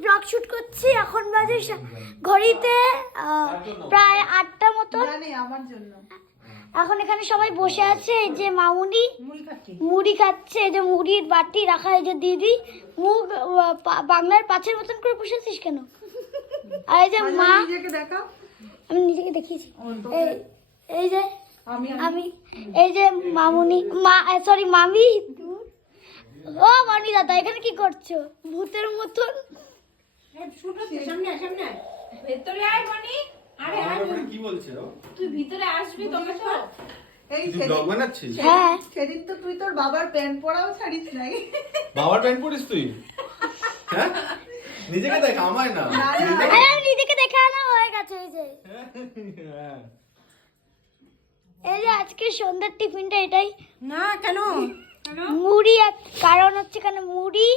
Blog shoot করছি এখন বাজে ঘড়িতে প্রায় আটটা মতো। এখন এখানে সবাই বসে আছে এই যে মামুনি। মুড়ি খাচ্ছে। এই যে মুড়ির বাটি রাখা এই যে দিদি। মুখ পা- বাংলার পাঁচের মতন করে বসেছিস কেন? আর এই যে মা আমি নিজেকে দেখিয়েছি। এই এই যে আমি আমি। এই যে মামুনি মা সরি মামি। ও মানি দাদা এখানে কি করছ? ভূতের মতন। সামনে সামনে ভেতরে আয় মনি। আরে আমার আয় ব্যাপারে কি বলছে তুই ভিতরে আসবি তোকে তো? এই হ্যাঁ। সেদিন তো তুই তোর বাবার প্যান্ট পরাও ছাড়িস নাই। বাবার প্যান্ট পরিস তুই? হ্যাঁ? নিজেকে দেখ আমায় না। নিজেকে- আনা হয়ে গেছে এই যে। হ্যাঁ। এই যে আজকে সন্ধ্যার টিফিনটা এটাই। না কেন? মুড়ি কারণ হচ্ছে এখানে মুড়ি